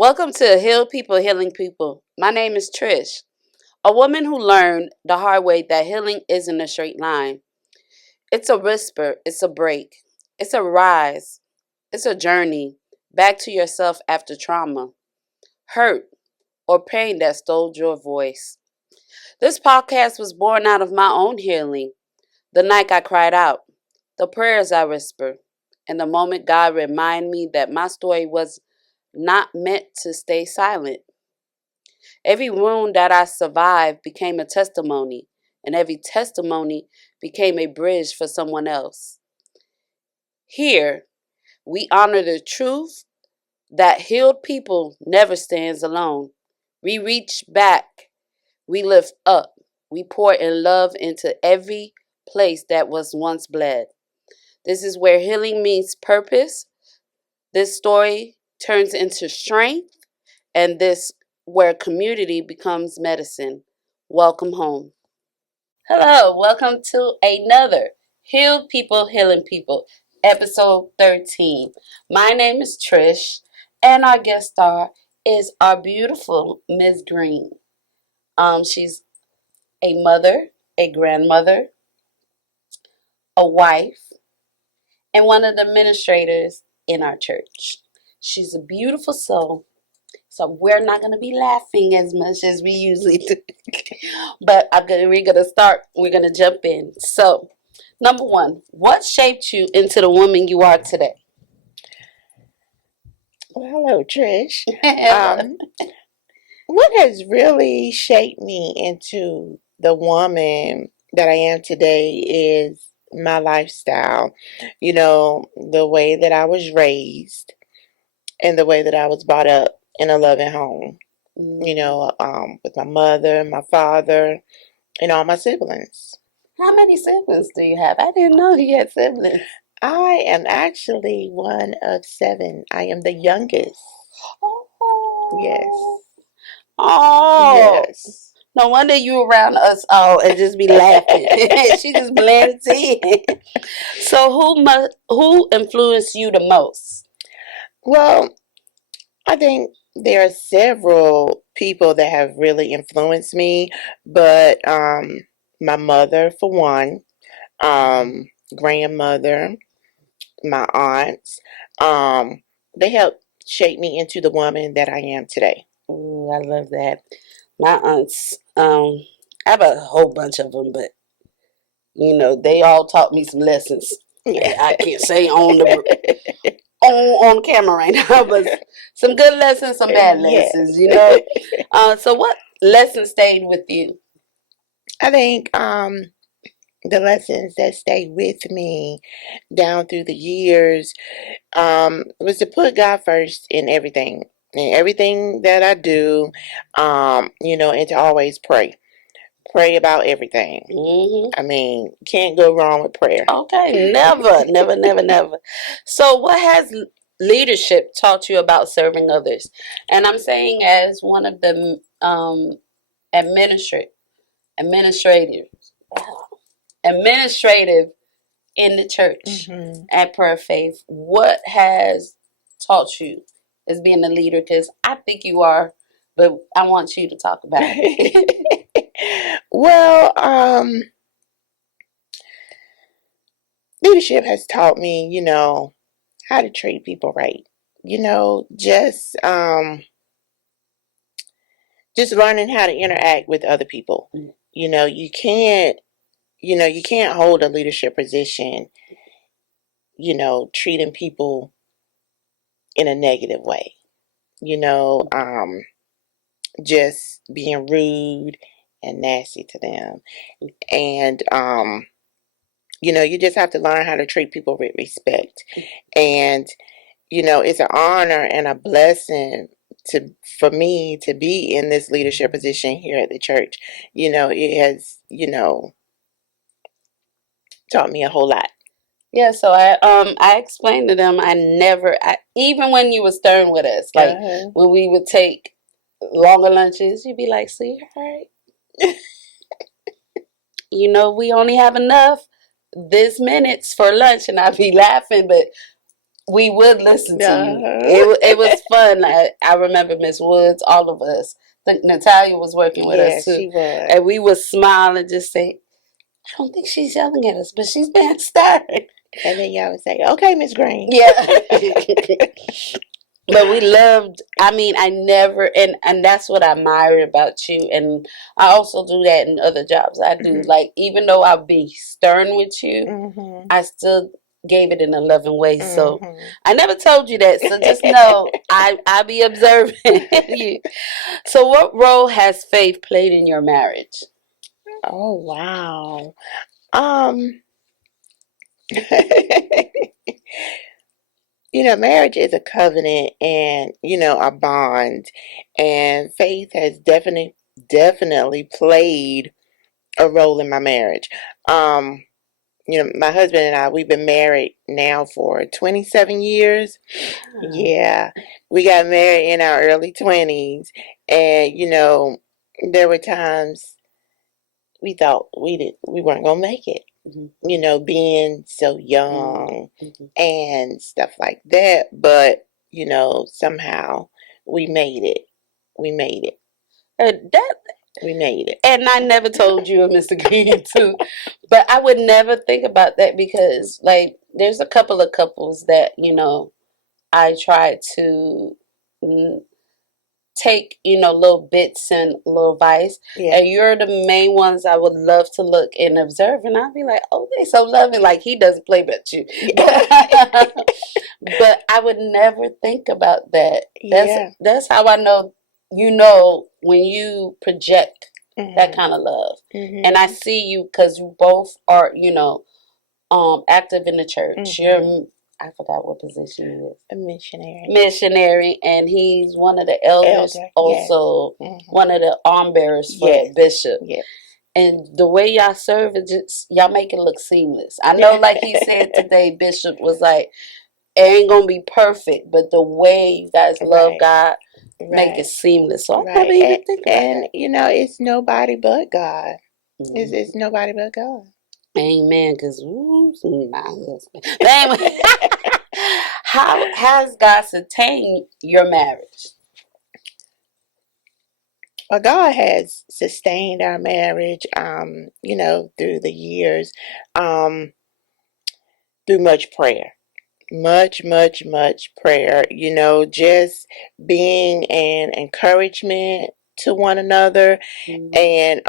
Welcome to Heal People, Healing People. My name is Trish, a woman who learned the hard way that healing isn't a straight line. It's a whisper, it's a break, it's a rise, it's a journey back to yourself after trauma, hurt, or pain that stole your voice. This podcast was born out of my own healing, the night I cried out, the prayers I whispered, and the moment God reminded me that my story was not meant to stay silent. Every wound that I survived became a testimony, and every testimony became a bridge for someone else. Here, we honor the truth that healed people never stands alone. We reach back, we lift up, we pour in love into every place that was once bled. This is where healing meets purpose. This story turns into strength, and this where community becomes medicine. Welcome home. Hello, welcome to another Healed People, Healing People, episode 13. My name is Trish, and our guest star is our beautiful Miss Greene. She's a mother, a grandmother, a wife, and one of the administrators in our church. She's a beautiful soul. So we're not going to be laughing as much as we usually do. But we're going to start. We're going to jump in. So, number one, what shaped you into the woman you are today? Well, hello, Trish. What has really shaped me into the woman that I am today is my lifestyle. The way that I was raised and the way that I was brought up in a loving home. With my mother, my father, and all my siblings. How many siblings do you have? I didn't know you had siblings. I am actually one of 7. I am the youngest. Oh. Yes. Oh. Yes. No wonder you around us all and just be laughing. She just blends in. So who influenced you the most? Well, I think there are several people that have really influenced me, but my mother, for one, grandmother, my aunts, they helped shape me into the woman that I am today. Ooh, I love that. My aunts, I have a whole bunch of them, but they all taught me some lessons. I can't say on camera right now, but some good lessons, some bad lessons. So what lesson stayed with you? I think the lessons that stayed with me down through the years was to put God first in everything. In everything that I do, and to always pray. Pray about everything. Mm-hmm. I mean, can't go wrong with prayer. Okay, never, never, never, never. So, what has leadership taught you about serving others? And I'm saying as one of the administrative, administrative in the church at Prayer Faith. What has taught you as being a leader? Because I think you are, but I want you to talk about it. Well, leadership has taught me, how to treat people right. Just learning how to interact with other people. You can't, you can't hold a leadership position, treating people in a negative way. You know, um, just being rude and nasty to them. And you just have to learn how to treat people with respect. And it's an honor and a blessing for me to be in this leadership position here at the church. It has, taught me a whole lot. Yeah, so I explained to them even when you were stern with us, like when we would take longer lunches, you'd be like, sweetheart, we only have enough this minutes for lunch, and I'd be laughing, but we would listen to you. Uh-huh. It was fun. I remember Miss Woods, all of us. I think Natalia was working with us Yes, too. she was. And we would smile and just say, I don't think she's yelling at us, but she's being stern. And then y'all would say, okay, Miss Greene. Yeah. But we loved, I mean, I never, and that's what I admire about you. And I also do that in other jobs I do. Mm-hmm. Like, even though I'll be stern with you, Mm-hmm. I still gave it in a loving way. So Mm-hmm. I never told you that. So just know I be observing you. So what role has faith played in your marriage? Oh, wow. Um, marriage is a covenant and, a bond. And faith has definitely played a role in my marriage. My husband and I, we've been married now for 27 years. Yeah, we got married in our early 20s. And, there were times we thought we weren't going to make it, being so young Mm-hmm. and stuff like that. But, somehow we made it. We made it. That We made it. And I never told you and Mr. Greene too, but I would never think about that because, like, there's a couple of couples that I try to mm, take little bits and little advice, Yeah. and you're the main ones I would love to look and observe, and I'd be like, oh, they so loving, like he doesn't play but you, but I would never think about that. Yeah. That's how I know when you project that kind of love. Mm-hmm. And I see you because you both are, active in the church. Mm-hmm. I forgot what position he is. A missionary. Missionary, and he's one of the elders, Elder, also yes. Mm-hmm. one of the arm bearers for Yes. Bishop. Yes. And the way y'all serve is just, y'all make it look seamless. I know, like he said today, Bishop was like, it ain't gonna be perfect, but the way you guys love Right. God, Right. make it seamless. So I Right. never even think about And that. it's nobody but God. Mhm. It's nobody but God. Amen. Because my husband. But anyway, how has God sustained your marriage? Well, God has sustained our marriage, through the years, through much prayer. Much, much, much prayer. Just being an encouragement to one another, and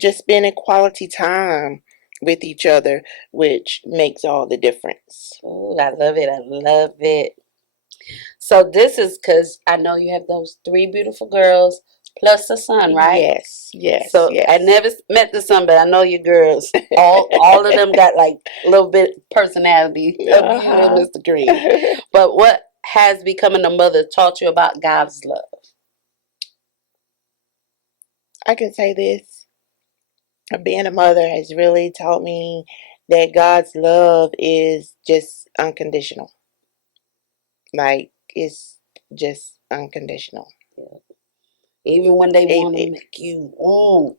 just spending quality time with each other, which makes all the difference. Oh, I love it. I love it. So this is because I know you have those three beautiful girls plus a son, right? Yes, yes, So yes. I never met the son, but I know your girls. All of them got like a little bit personality of you and Mr. Greene. But what has becoming a mother taught you about God's love? I can say this. Being a mother has really taught me that God's love is just unconditional. Like, it's just unconditional. Yeah. Even when they want to It, make you,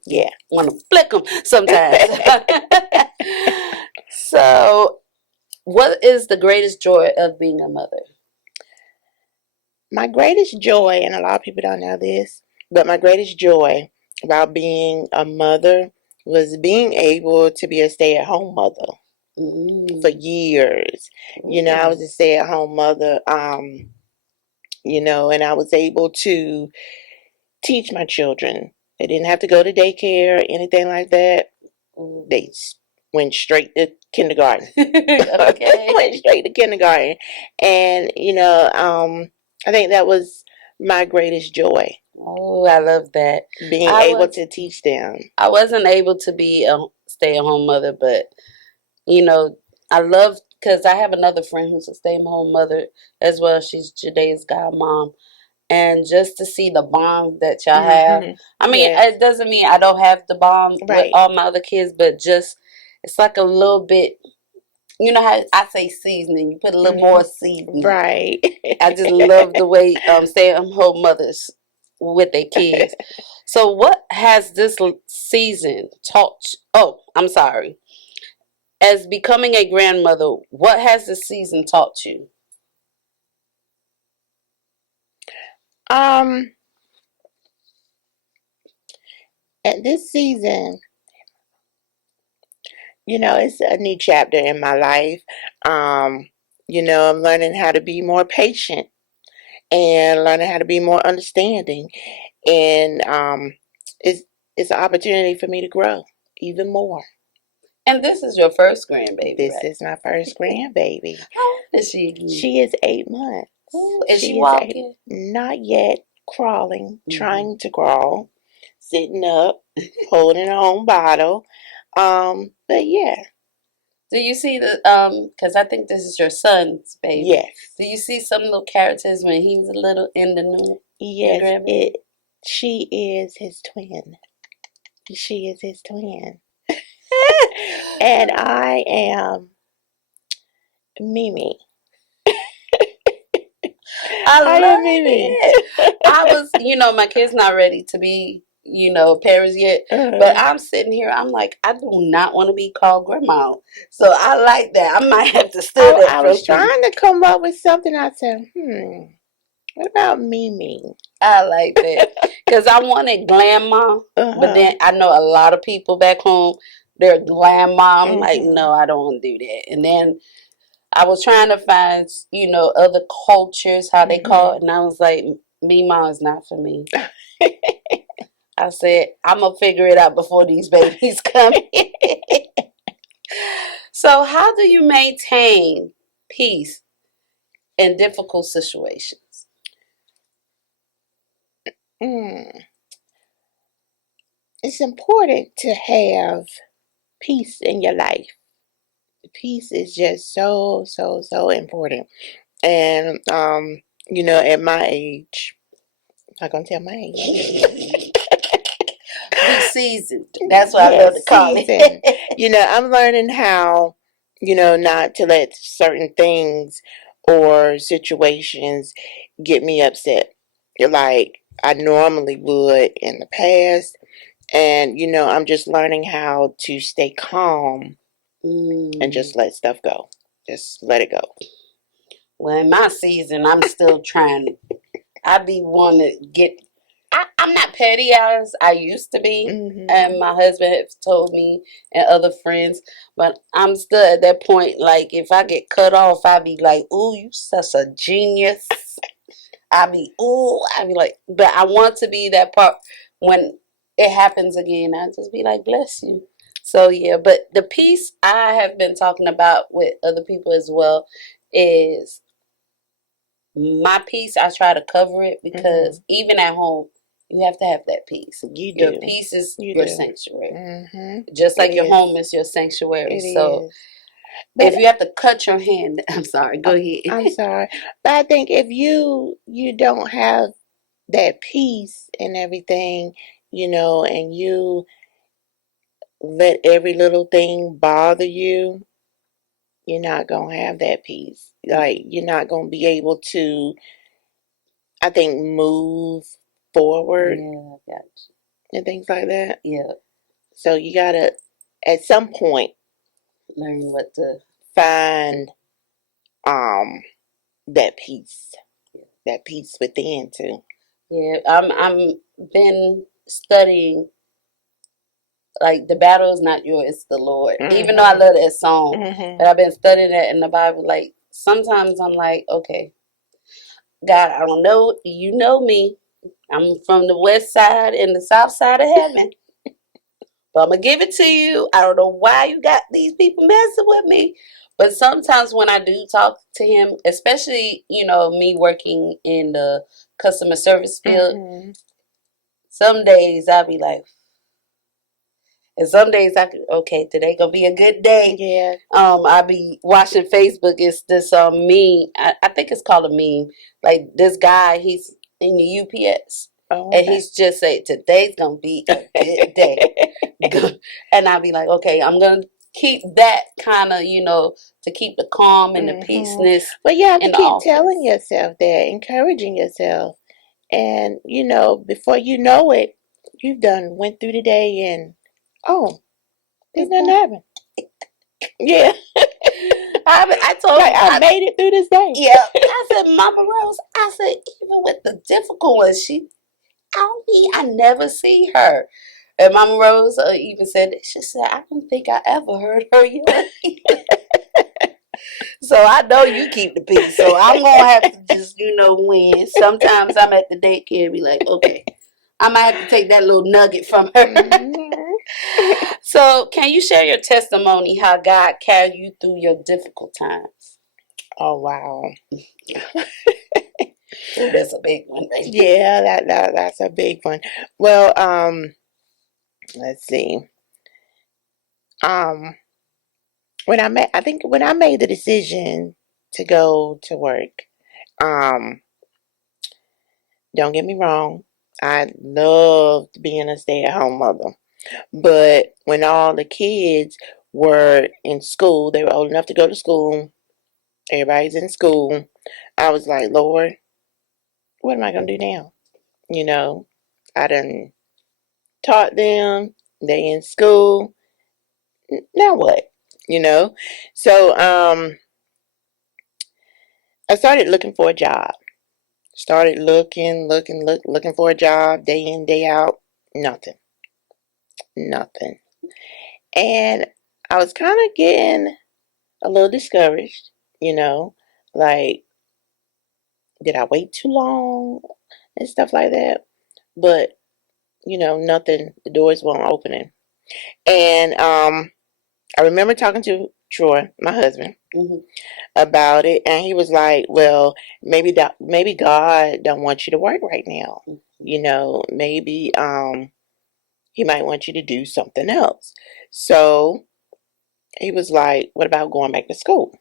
yeah. want to flick them sometimes. So, what is the greatest joy of being a mother? My greatest joy, and a lot of people don't know this, but my greatest joy about being a mother was being able to be a stay-at-home mother for years. I was a stay-at-home mother, and I was able to teach my children. They didn't have to go to daycare or anything like that. They went straight to kindergarten. Okay. Went straight to kindergarten. And, I think that was my greatest joy. Oh, I love that. Being able to teach them. I wasn't able to be a stay-at-home mother, but, I love, because I have another friend who's a stay-at-home mother as well. She's Jadae's godmom. And just to see the bond that y'all have. I mean, Yes. it doesn't mean I don't have the bond with Right. all my other kids, but just, it's like a little bit, you know how I say seasoning, you put a little more seasoning. Right. I just love the way stay-at-home mothers with their kids. So what has this season taught? Oh, I'm sorry. As becoming a grandmother, what has this season taught you? At this season, it's a new chapter in my life. I'm learning how to be more patient and learning how to be more understanding. And it's it's an opportunity for me to grow even more. And this is your first grandbaby, This right? is my first grandbaby. How old is she again? She is 8 months. Ooh, is she She is walking? not yet crawling, trying to crawl, sitting up, holding her own bottle. But yeah, Do you see the because I think this is your son's baby. yes, Do you see some little characters when he was a little in the new yes. grandbaby? She is his twin. She is his twin, and I am Mimi. I I love am Mimi. it. I was, my kid's not ready to be, parents yet. But I'm sitting here, I'm like, I do not want to be called grandma. So I like that. I might have to steal that I from was you. trying to come up with something. I said, what about Mimi? I like that. Because I wanted grandma. But then I know a lot of people back home, they're grandma. I'm like, no, I don't want to do that. And then I was trying to find, other cultures, how they call it. And I was like, Mima is not for me. I said, I'm going to figure it out before these babies come. So, how do you maintain peace in difficult situations? Mm. It's important to have peace in your life. Peace is just so, so, so important. And, at my age, I'm not going to tell my age. Be seasoned. That's what I love to call seasoned. it. I'm learning how, not to let certain things or situations get me upset like I normally would in the past. And, I'm just learning how to stay calm and just let stuff go. Just let it go. Well, in my season, I'm still trying. I be one to get. I'm not petty as I used to be, and my husband has told me and other friends, but I'm still at that point. Like if I get cut off, I be like, "Ooh, you such a genius." I be like, but I want to be that part when it happens again. I just be like, "Bless you." So yeah, but the piece I have been talking about with other people as well is my peace. I try to cover it because even at home, you have to have that peace. You do. Your peace is your do. sanctuary. Just like It your is. home is your sanctuary. It So is. But if you have to cut your hand, I'm sorry. Go ahead. I'm sorry, but I think if you don't have that peace and everything, and you let every little thing bother you, you're not gonna have that peace. Like you're not gonna be able to, I think, move forward. Yeah, I got you. And things like that. Yeah. So you gotta, at some point, learn what to find um that peace, that peace within too. Yeah, I'm been studying like the battle is not yours, it's the Lord. Even though I love that song, but I've been studying that in the Bible. Like sometimes I'm like, okay, God, I don't know, you know me. I'm from the west side and the south side of heaven. But I'm gonna give it to you. I don't know why you got these people messing with me. But sometimes when I do talk to him, especially, me working in the customer service field, some days I'll be like, and some days okay, today gonna be a good day. Yeah. I'll be watching Facebook. It's this meme. I think it's called a meme. Like this guy, he's in the UPS. Oh, and he's just say today's gonna be a good day. And I'll be like, okay, I'm gonna keep that kind of, to keep the calm and the peaceness. But you have to in the keep office. telling yourself that, encouraging yourself. And, before you know it, you've done went through the day and, oh, there's nothing happened. Yeah. I told Like, I made it through this day. yeah. I said, Mama Rose, I said, even with the difficult ones, I never see her. And Mama Rose even said, she said, I don't think I ever heard her yell. So I know you keep the peace. So I'm gonna have to just, win. Sometimes I'm at the daycare and be like, okay, I might have to take that little nugget from her. Mm-hmm. So can you share your testimony how God carried you through your difficult times? Oh, wow. Oh, that's a big one, right? Yeah, that's a big one. Well, let's see. Um, I think when I made the decision to go to work, um, don't get me wrong, I loved being a stay-at-home mother. But when all the kids were in school, they were old enough to go to school, everybody's in school, I was like, Lord, what am I going to do now? You know, I done taught them, they in school, now what? You know? So, I started looking for a job. Started looking for a job day in, day out. Nothing. Nothing. And I was kind of getting a little discouraged, you know, like, did I wait too long and stuff like that? But, nothing, the doors weren't opening. And I remember talking to Troy, my husband, about it, and he was like, well, maybe God don't want you to work right now. Maybe he might want you to do something else. So he was like, what about going back to school?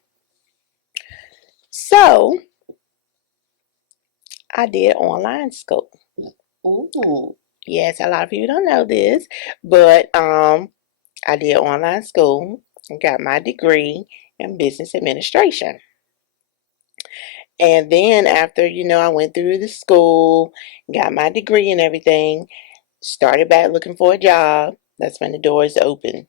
So I did online school. Ooh. Yes, a lot of people don't know this, but I did online school and got my degree in business administration. And then after, I went through the school, got my degree and everything, started back looking for a job. That's when the doors opened.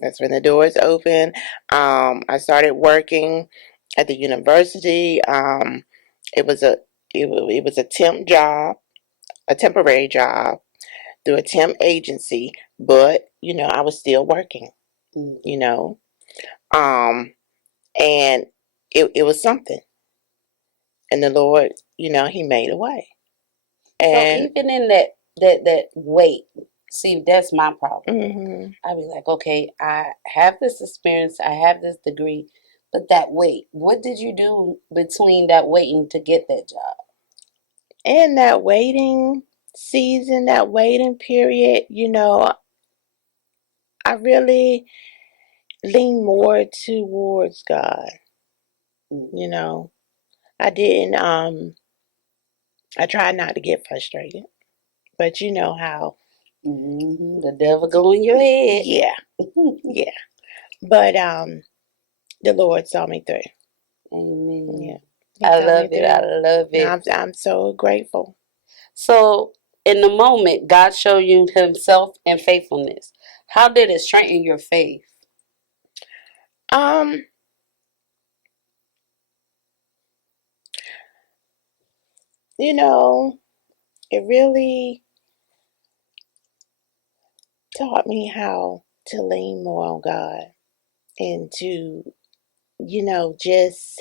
That's when the doors opened. I started working at the university. It was a it was a temp job, a temporary job through a temp agency, but I was still working. You know, um, and it was something. And the Lord, He made a way. So And even in that wait, see, that's my problem. mm-hmm. I be like, okay, I have this experience, I have this degree, but that wait, what did you do between that waiting to get that job? In that waiting season, that waiting period, I really lean more towards God. I didn't I tried not to get frustrated. But you know how the devil go in your head. Yeah. Yeah. But the Lord saw me through. Amen. Yeah. I love it. I love it. I'm so grateful. So in the moment, God showed you Himself and faithfulness. How did it strengthen your faith? Um, it really taught me how to lean more on God and to, just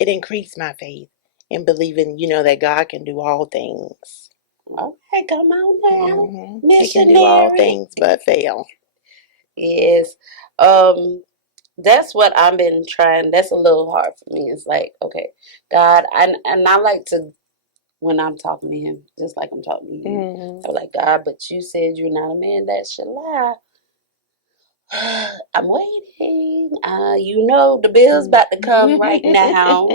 it increased my faith in believing, that God can do all things. Okay, come on now, missionary. He can do all things but fail. Yes. That's what I've been trying. That's a little hard for me. It's like, okay, God, and I like to, when I'm talking to Him, just like I'm talking to you, I'm like, God, but you said you're not a man that should lie. I'm waiting. The bill's about to come right now.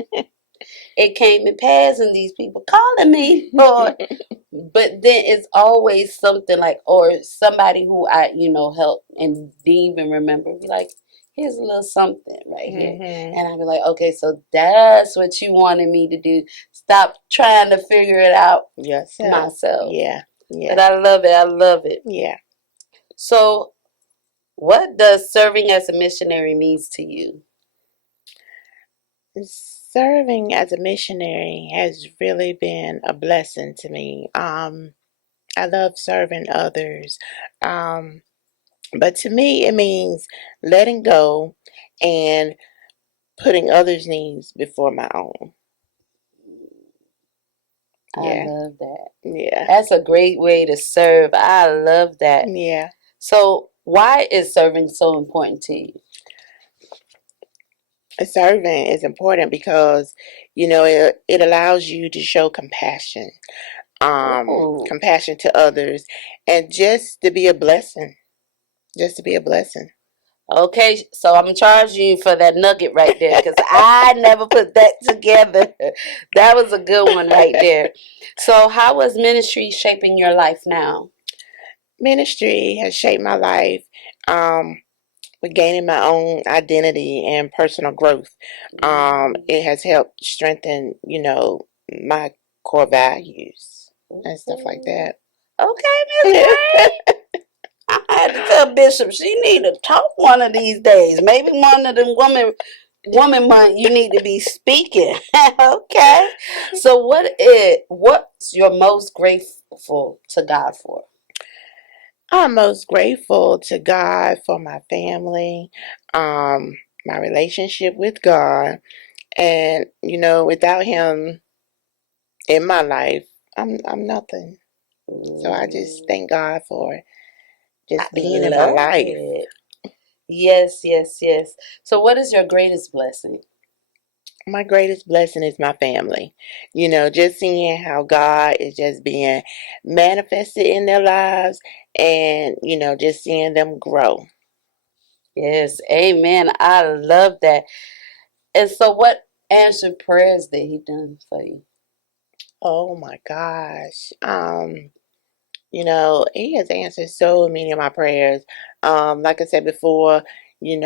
It came and passed, and these people calling me, Lord. But then it's always something like, or somebody who I, help and didn't even remember, be like, here's a little something right here. And I'd be like, okay, so that's what you wanted me to do. Stop trying to figure it out myself. Yeah. Yeah. But I love it. I love it. Yeah. So What does serving as a missionary means to you? Serving as a missionary has really been a blessing to me. I love serving others. Um, but to me, it means letting go and putting others' needs before my own. I Yeah, love that. yeah, That's a great way to serve. I love that. yeah. So, why is serving so important to you? Serving is important because, it allows you to show compassion, Oh, compassion to others, and just to be a blessing. Just to be a blessing. okay. So I'm charging you for that nugget right there because I never put that together. That was a good one right there. So, how is ministry shaping your life now? Ministry has shaped my life. With gaining my own identity and personal growth. It has helped strengthen, my core values and stuff like that. Okay, Miss Greene. I had to tell Bishop she need to talk one of these days. Maybe one of them woman month you need to be speaking. Okay. So what's your most grateful to God for? I'm most grateful to God for my family, my relationship with God, and without Him in my life, I'm nothing. So I just Ooh, thank God for I just being in my love life. it. Yes, yes, yes. So what is your greatest blessing? My greatest blessing is my family. Just seeing how God is just being manifested in their lives and, just seeing them grow. Yes, amen. I love that. And so what answered prayers that he done for you? Oh my gosh. He has answered so many of my prayers. Like I said before, when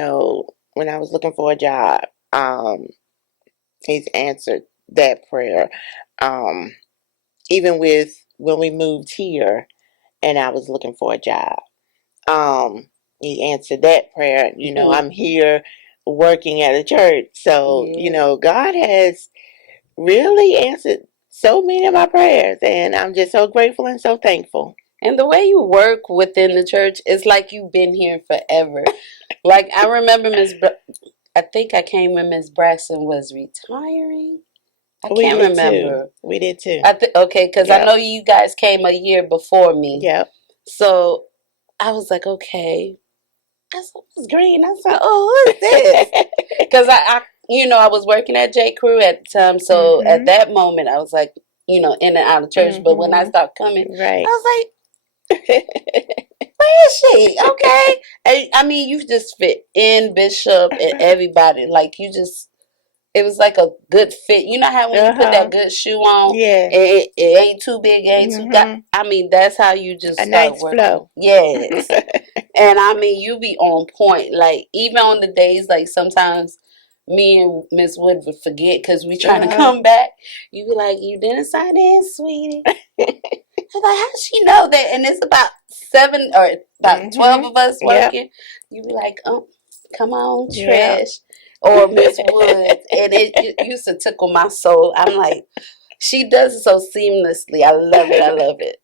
I was looking for a job, he's answered that prayer. Um, Even with when we moved here and I was looking for a job. He answered that prayer. I'm here working at a church. So, Yeah. God has really answered so many of my prayers, and I'm just so grateful and so thankful. And the way you work within the church is like you've been here forever. Like I remember I think I came when Miss Braxton was retiring. I We can't did too. remember. We did too. Okay, because I Yep. know you guys came a year before me. Yep. So I was like, okay. I saw Miss Greene. I said, oh, who is this? Because I was working at J. Crew at the time. So at Mhm. that moment, I was like, in and out of church. But when I Mhm. stopped coming, Right. I was like, where is she? Okay. And, I mean, you just fit in Bishop and everybody. Like, it was like a good fit. You know how when you put Uh-huh. that good shoe on, Yes. it ain't too big, it ain't too got. Mhm. I mean, that's how you just A start nice working. flow. Yes. And I mean, you be on point. Like, even on the days, like, sometimes me and Miss Wood would forget because we trying to Uh-huh. come back. You be like, you didn't sign in, sweetie. I was like, how does she know that? And it's about 7 or about 12 Mhm. of us Yep. working. You be like, oh, come on, Yep. Trish. Or Miss Woods. And it used to tickle my soul. I'm like, she does it so seamlessly. I love it. I love it.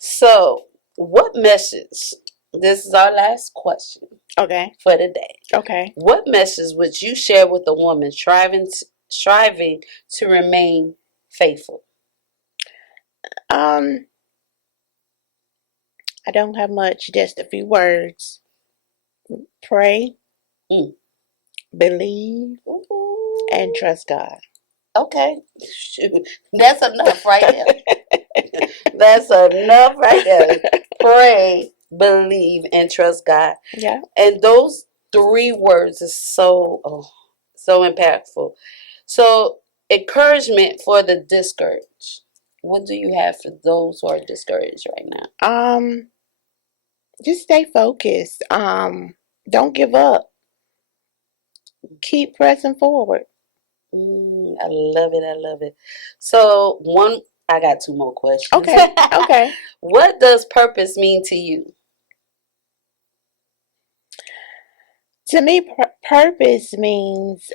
So, what message? This is our last question Okay. for the day. Okay. What message would you share with a woman striving to remain faithful? Um, I don't have much, just a few words. Pray, Mm. believe, and Ooh. trust God. Okay. Shoot. That's enough right there. That's enough right there. Pray, believe, and trust God. Yeah. And those three words is so impactful. So, encouragement for the discouraged. What do you have for those who are discouraged right now? Um, just stay focused. Don't give up. Keep pressing forward. I love it. I love it. So, I got two more questions. Okay. Okay. What does purpose mean to you? To me, purpose means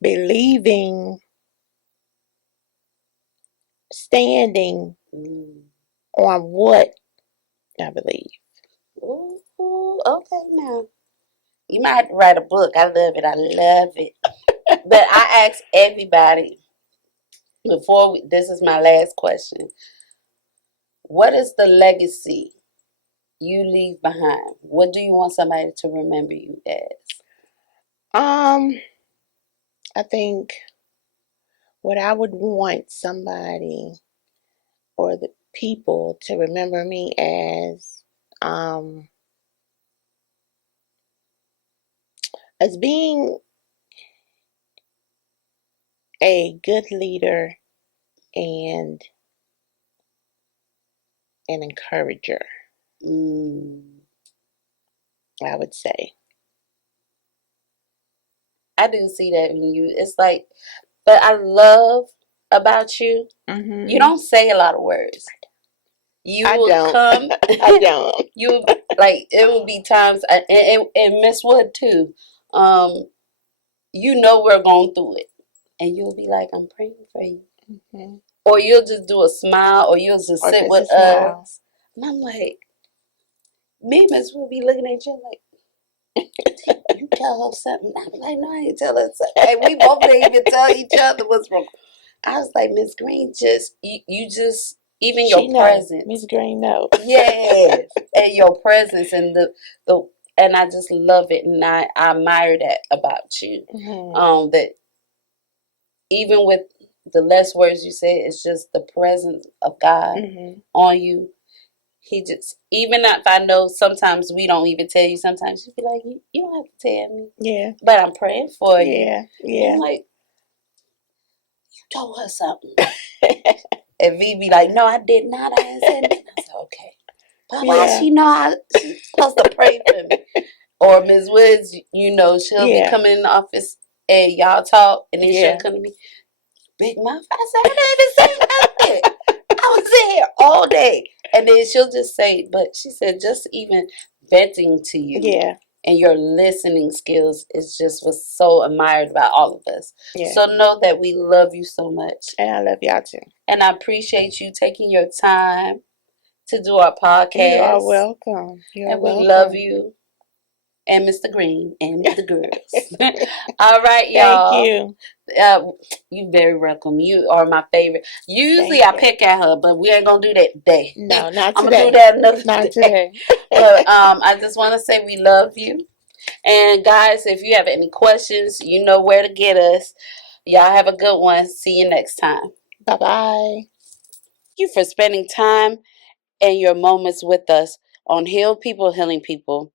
believing, standing Mm. on what I believe. Ooh, okay now. You might have to write a book. I love it. I love it. But I ask everybody this is my last question. What is the legacy you leave behind? What do you want somebody to remember you as? Um, I think what I would want somebody or the people to remember me um, as being a good leader and an encourager, Mm, I would say. I do see that in you. It's like, but I love about you. You Mm-hmm. don't say a lot of words. You I will don't. come. I don't. You like it will be times, and Miss Wood too. Um, you know we're going through it, and you'll be like, "I'm praying for you," Mm-hmm. or you'll just do a smile, or you'll just Or sit just a with smile. us, and I'm like, me and Miss Wood be looking at you like, "You tell her something." I'm like, "No, I ain't tell her something," and we both didn't even tell each other what's wrong. I was like, Miss Greene, just you just even She your know. presence. Miss Greene know. Yes, and your presence and the and I just love it, and I admire that about you. Mm-hmm. That even with the less words you say, it's just the presence of God Mm-hmm. on you. He just even if I know sometimes we don't even tell you. Sometimes you be like, you don't have to tell me, Yeah. but I'm praying for you. Yeah. And Yeah. I'm like, you told her something, and V be like, no, I did not. I didn't say nothing. I said, okay. But why Yeah. she know she's supposed to pray for me? Or Ms. Woods, she'll be Yeah. coming in the office and y'all talk, and then she'll Yeah. come to me, big mouth. I said, I didn't even say nothing. I was in here all day. And then she'll just say, but she said, just even venting to you Yeah. and your listening skills is just was so admired by all of us. Yeah. So know that we love you so much. And I love y'all too. And I appreciate you taking your time to do our You are podcast. welcome. You are And we love welcome. you. And Mr. Greene and the girls. All right, Thank y'all. you. You very welcome. You are my favorite. Usually Thank I you. pick at her, but we ain't gonna do that today. No, not I'm gonna do today. that another Not day. today. But I just want to say we love you. And guys, if you have any questions, you know where to get us. Y'all have a good one. See you next time. Bye bye. Thank you for spending time and your moments with us on Heal People, Healing People.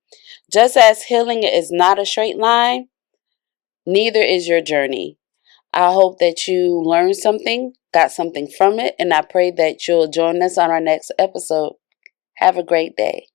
Just as healing is not a straight line, neither is your journey. I hope that you learned something, got something from it, and I pray that you'll join us on our next episode. Have a great day.